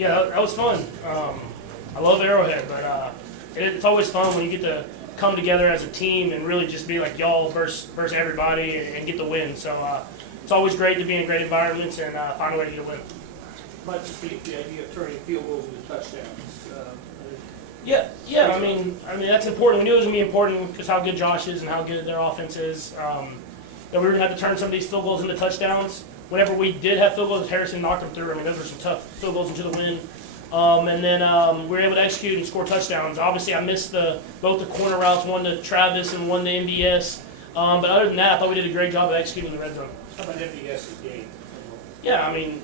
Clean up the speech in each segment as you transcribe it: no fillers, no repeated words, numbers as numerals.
Yeah, that was fun. I love Arrowhead, but it's always fun when you get to come together as a team and really just be like y'all versus everybody and get the win. So it's always great to be in great environments and find a way to get a win. Much to speak the idea of turning field goals into touchdowns. Yeah. I mean that's important. We knew it was gonna be important because how good Josh is and how good their offense is. That we were gonna have to turn some of these field goals into touchdowns. Whenever we did have field goals, Harrison knocked them through. I mean, those were some tough field goals into the win. And then we were able to execute and score touchdowns. Obviously, I missed both the corner routes, one to Travis and one to MBS. But other than that, I thought we did a great job of executing the red zone. How about MBS's game? Yeah, I mean,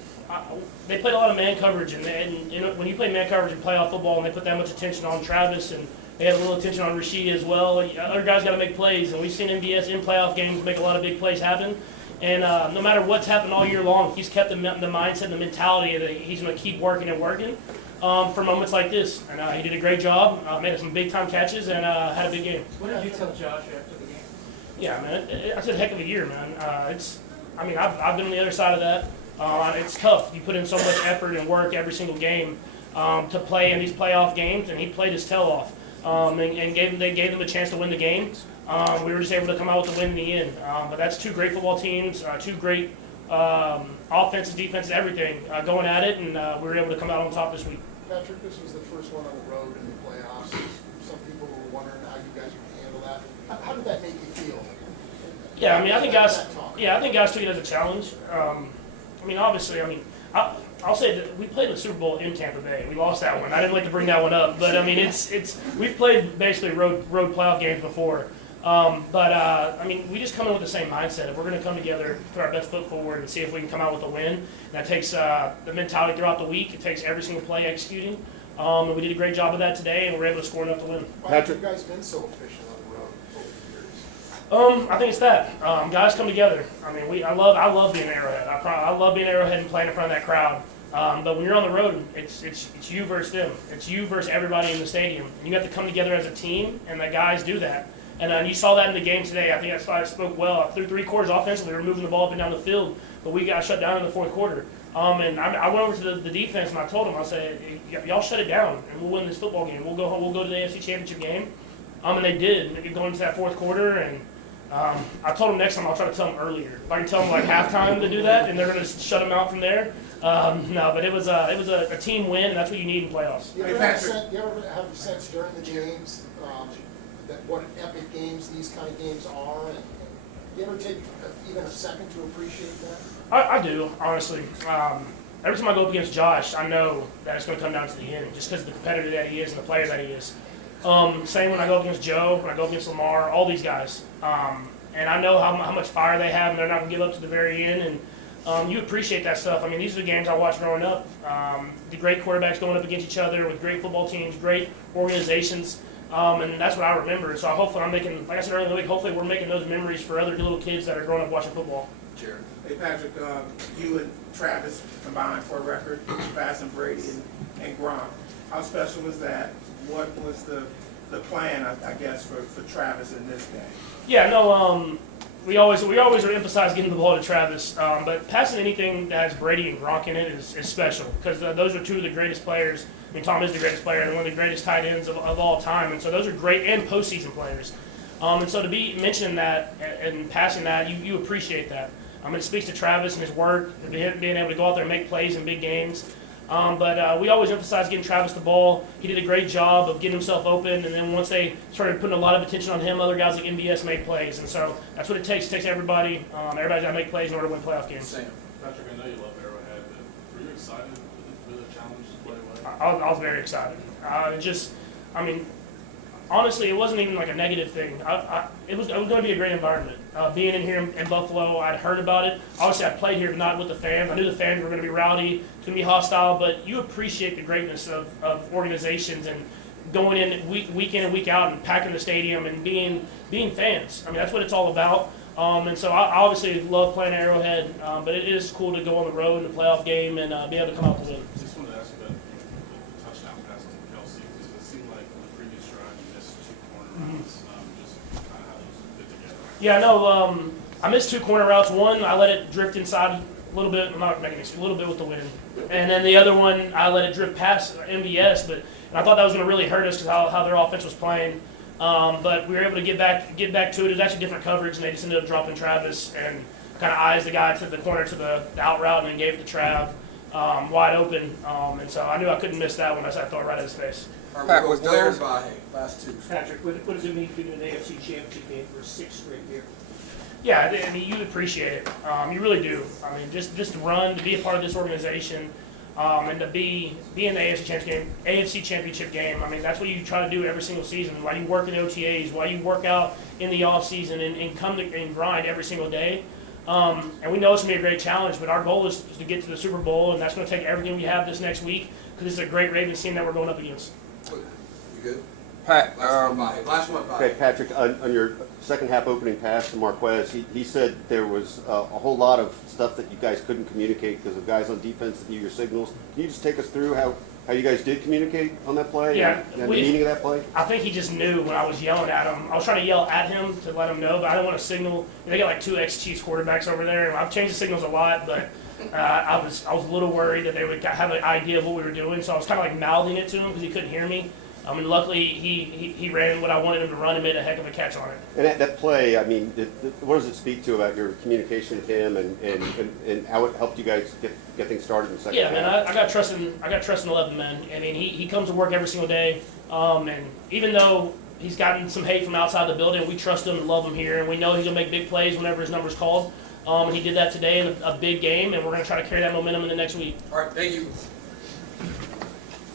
they played a lot of man coverage, and you know, when you play man coverage in playoff football, and they put that much attention on Travis, and they had a little attention on Rashid as well. Other guys got to make plays, and we've seen MBS in playoff games make a lot of big plays happen. And no matter what's happened all year long, he's kept the mindset and the mentality that he's going to keep working and working for moments like this. And he did a great job, made some big-time catches, and had a big game. What did you tell Josh after the game? Yeah, man, it's a heck of a year, man. I've been on the other side of that. It's tough. You put in so much effort and work every single game to play in these playoff games, and he played his tail off. They gave them a chance to win the game. We were just able to come out with the win in the end. But that's two great football teams, two great offenses, defenses, everything going at it, and we were able to come out on top this week. Patrick, this was the first one on the road in the playoffs. Some people were wondering how you guys would handle that. How did that make you feel? Yeah, I mean, I think guys took it as a challenge. Obviously, I'll say that we played the Super Bowl in Tampa Bay. We lost that one. I didn't like to bring that one up, but I mean, we've played basically road playoff games before. We just come in with the same mindset. If we're going to come together, put our best foot forward, and see if we can come out with a win. And that takes the mentality throughout the week. It takes every single play executing. And we did a great job of that today, and we were able to score enough to win. Why have you guys been so efficient on the road over the years? I think it's that guys come together. I mean, I love being Arrowhead. I love being Arrowhead and playing in front of that crowd. But when you're on the road, it's you versus them. It's you versus everybody in the stadium. And you have to come together as a team, and the guys do that. And you saw that in the game today. I think that's why I spoke well. Through 3 quarters offensively, we were moving the ball up and down the field, but we got shut down in the fourth quarter. And I went over to the defense and I told them, I said, y'all shut it down, and we'll win this football game. We'll go home. We'll go to the AFC Championship game. And they did. And going into that fourth quarter, and I told them next time I'll try to tell them earlier. If I can tell them like halftime to do that, and they're going to shut them out from there. No, but it was a team win, and that's what you need in playoffs. You ever have a sense during the games that what epic games these kind of games are, and you ever take even a second to appreciate that? I do, honestly. Every time I go up against Josh, I know that it's going to come down to the end, just because of the competitor that he is and the player that he is. Same when I go up against Joe, when I go up against Lamar, all these guys. And I know how much fire they have, and they're not going to give up to the very end. And you appreciate that stuff. I mean, these are the games I watched growing up. The great quarterbacks going up against each other with great football teams, great organizations. And that's what I remember. So hopefully I'm making, like I said earlier in the week, hopefully we're making those memories for other little kids that are growing up watching football. Sure. Hey Patrick, you and Travis combined for a record, passing Brady and Gronk. How special was that? What was the plan, I guess, for Travis in this game? Yeah, no, we always emphasize getting the ball to Travis, but passing anything that has Brady and Gronk in it is special, because those are two of the greatest players. I mean, Tom is the greatest player and one of the greatest tight ends of all time, and so those are great and postseason players. And so to be mentioning that and passing that, you appreciate that. It speaks to Travis and his work, and being able to go out there and make plays in big games. But we always emphasize getting Travis the ball. He did a great job of getting himself open, and then once they started putting a lot of attention on him, other guys like MBS made plays. And so that's what it takes. It takes everybody. Everybody's got to make plays in order to win playoff games. Sam. Patrick, I know you love Arrowhead, but were you excited for the challenge to play away? I was very excited. Honestly, it wasn't even like a negative thing. It was going to be a great environment. Being in here in Buffalo, I'd heard about it. Obviously, I played here, but not with the fans. I knew the fans were going to be rowdy, it's going to be hostile, but you appreciate the greatness of organizations and going in week in and week out and packing the stadium and being fans. I mean, that's what it's all about. And so I obviously love playing Arrowhead, but it is cool to go on the road in the playoff game and be able to come out to win. I just wanted to ask you about the touchdown pass to Kelce, because it seemed like on the previous drive you missed 2 corner routes. Just kind of how those fit together. Yeah, no, I missed 2 corner routes. One, I let it drift inside A little bit, I'm not making it, a little bit with the wind. And then the other one, I let it drift past MVS, but and I thought that was going to really hurt us because how their offense was playing. But we were able to get back to it. It was actually different coverage, and they just ended up dropping Travis and kind of eyes the guy to the corner to the out route and then gave it to Trav wide open. And so I knew I couldn't miss that one. I throw it right at his face. Pat, was blared by last two. Patrick, what does it mean to be in an AFC Championship game for a sixth straight year? Yeah, I mean, you appreciate it. You really do. I mean, just to run, to be a part of this organization, and to be in the AFC Championship game. I mean, that's what you try to do every single season. Why you work in OTAs, why you work out in the off season, and come to and grind every single day. And we know it's gonna be a great challenge, but our goal is to get to the Super Bowl, and that's gonna take everything we have this next week because it's a great Ravens team that we're going up against. You good? Pat, Last one by. okay, Patrick, on your second half opening pass to Marquez, he said there was a whole lot of stuff that you guys couldn't communicate because of guys on defense that knew your signals. Can you just take us through how you guys did communicate on that play? Yeah, and the meaning of that play? I think he just knew when I was yelling at him. I was trying to yell at him to let him know, but I didn't want to signal. They got like 2 ex-Chiefs quarterbacks over there, and I've changed the signals a lot, but I was a little worried that they would have an idea of what we were doing, so I was kind of like mouthing it to him because he couldn't hear me. I mean, luckily he ran what I wanted him to run and made a heck of a catch on it. And that play, I mean, what does it speak to about your communication with him and how it helped you guys get things started in the second half? Yeah, man, I got trust in 11 men. I mean, he comes to work every single day, and even though he's gotten some hate from outside the building, we trust him and love him here, and we know he's gonna make big plays whenever his number's called. And he did that today in a big game, and we're gonna try to carry that momentum in the next week. All right, thank you.